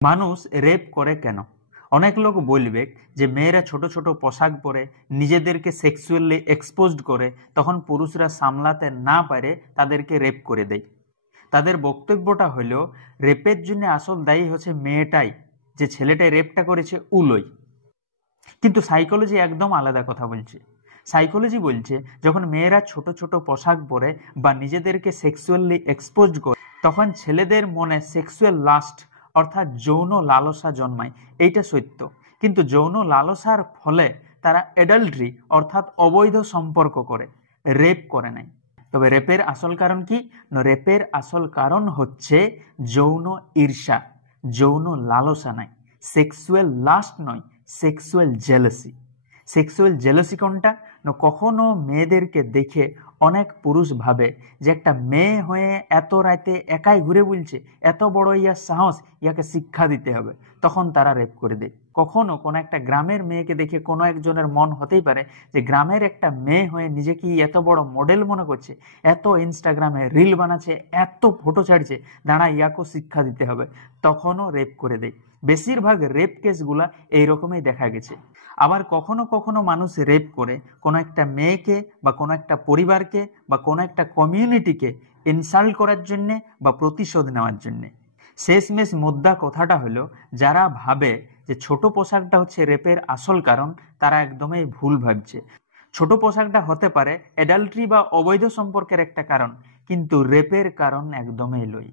মানুষ রেপ করে কেন? অনেক লোক বলবে যে মেয়েরা ছোট ছোট পোশাক পরে নিজেদেরকে সেক্সুয়ালি এক্সপোজড করে, তখন পুরুষরা সামলাতে না পারে তাদেরকে রেপ করে দেয়। তাদের বক্তব্যটা হলো রেপের জন্য আসল দায়ী হচ্ছে মেয়েটাই, যে ছেলেটা রেপটা করেছে উলই। কিন্তু সাইকোলজি একদম আলাদা কথা বলছে। সাইকোলজি বলছে যখন মেয়েরা ছোট ছোট পোশাক পরে বা নিজেদেরকে সেক্সুয়ালি এক্সপোজড করে, তখন ছেলেদের মনে সেক্সুয়াল লাস্ট অর্থাৎ যৌন লালসা জন্মায়। এইটা সত্য, কিন্তু যৌন লালসার ফলে তারা অ্যাডাল্ট্রি অর্থাৎ অবৈধ সম্পর্ক করে, রেপ করে নাই। তবে রেপের আসল কারণ কি? না, রেপের আসল কারণ হচ্ছে যৌন ঈর্ষা, যৌন লালসা নাই, সেক্সুয়াল লাস্ট নয়, সেক্সুয়াল জেলাসি। সেক্সুয়াল জেলাসি কোনটা? না, কখনো মেয়েদেরকে দেখে অনেক পুরুষ ভাবে যে একটা মেয়ে হয়ে এত রাতে একাই ঘুরে বলছে, এত বড় ইয়ার সাহস, ইয়াকে শিক্ষা দিতে হবে, তখন তারা রেপ করে দেয়। কখনো কোনো একটা গ্রামের মেয়েকে দেখে কোনো একজনের মন হতেই পারে যে গ্রামের একটা মেয়ে হয়ে নিজেকে এত বড় মডেল মনে করছে, এত ইনস্টাগ্রামে রিল বানাচ্ছে, এত ফটো ছাড়ছে, দাঁড়া ইয়াকেও শিক্ষা দিতে হবে, তখনও রেপ করে দেয়। বেশিরভাগ রেপ কেসগুলা এইরকমই দেখা গেছে। আবার কখনো কখনো মানুষ রেপ করে কোনো একটা মেয়েকে বা কোনো একটা পরিবারকে বা কোনো একটা কমিউনিটিকে ইনসাল্ট করার জন্যে বা প্রতিশোধ নেওয়ার জন্যে। শেষমেশ মুদ্রা কথাটা হলো, যারা ভাবে যে ছোট পোশাকটা হচ্ছে রেপের আসল কারণ, তারা একদমই ভুল ভাবছে। ছোট পোশাকটা হতে পারে অ্যাডাল্ট্রি বা অবৈধ সম্পর্কের একটা কারণ, কিন্তু রেপের কারণ একদমই লই।